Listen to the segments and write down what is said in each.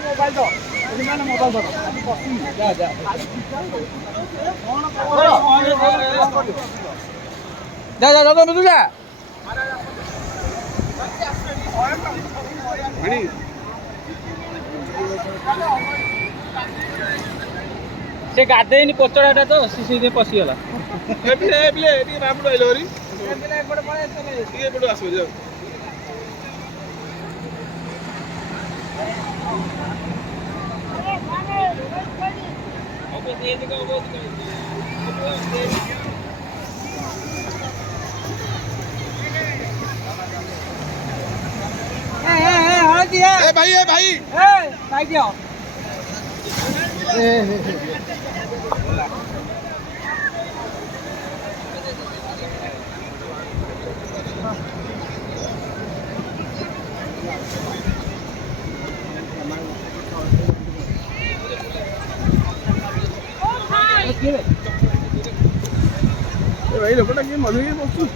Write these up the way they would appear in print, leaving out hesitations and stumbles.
मोबाइल दो मोबाइल दो जा जा जा मिलू जा से गाधेनी पोचड़ाटा तो सीधे पशिगला भाई भाई लोगों ने मधु ये बोलती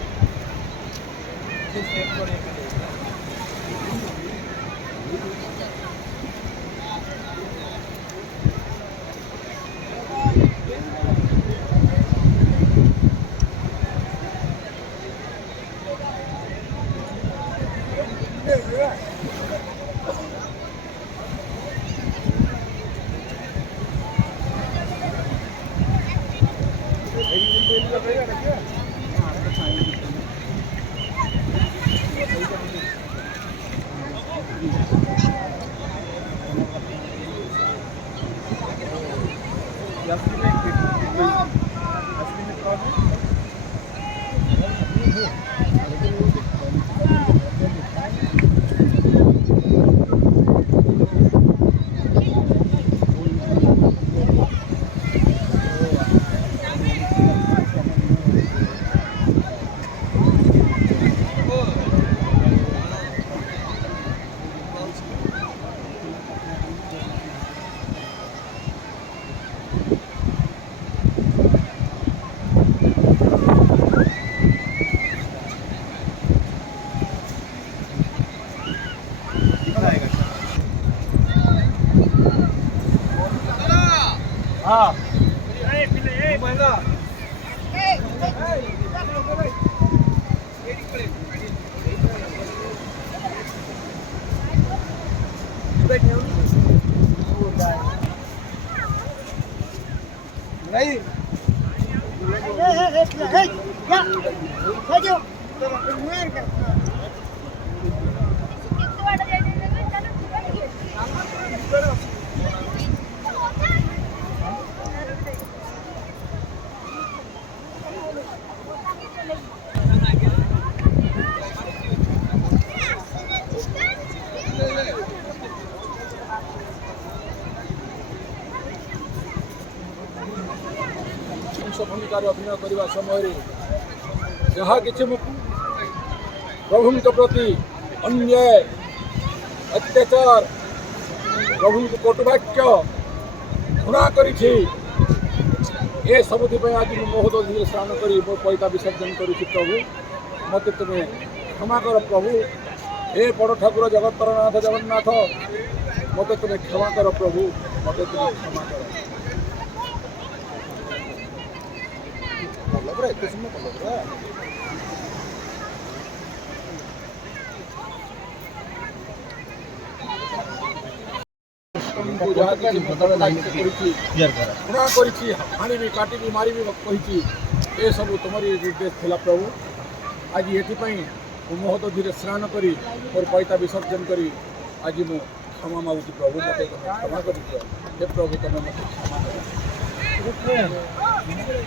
हाँ भूमिकार अभिनय करने समय जहाँ कि प्रभु प्रति अन्याय अत्याचार प्रभु कटुवाक्य घृणा कर सबुथ आज महोदय स्नान कर मो पैता विसर्जन करुँ प्रभु मत तुम्हें क्षमा कर प्रभु हे बड़ ठाकुर जगतरनाथ जगन्नाथ मत तुम्हें क्षमा कर प्रभु मत तुम्हें क्षमा कर हाणी काटी मारी कही ये सब तुमरी निर्देश थिला प्रभु आज ये महोदधि स्नान कर मोर पैता विसर्जन कर आज मु क्षमा मागुची प्रभु मत क्षमा कर प्रभु तुम मत क्षमा कर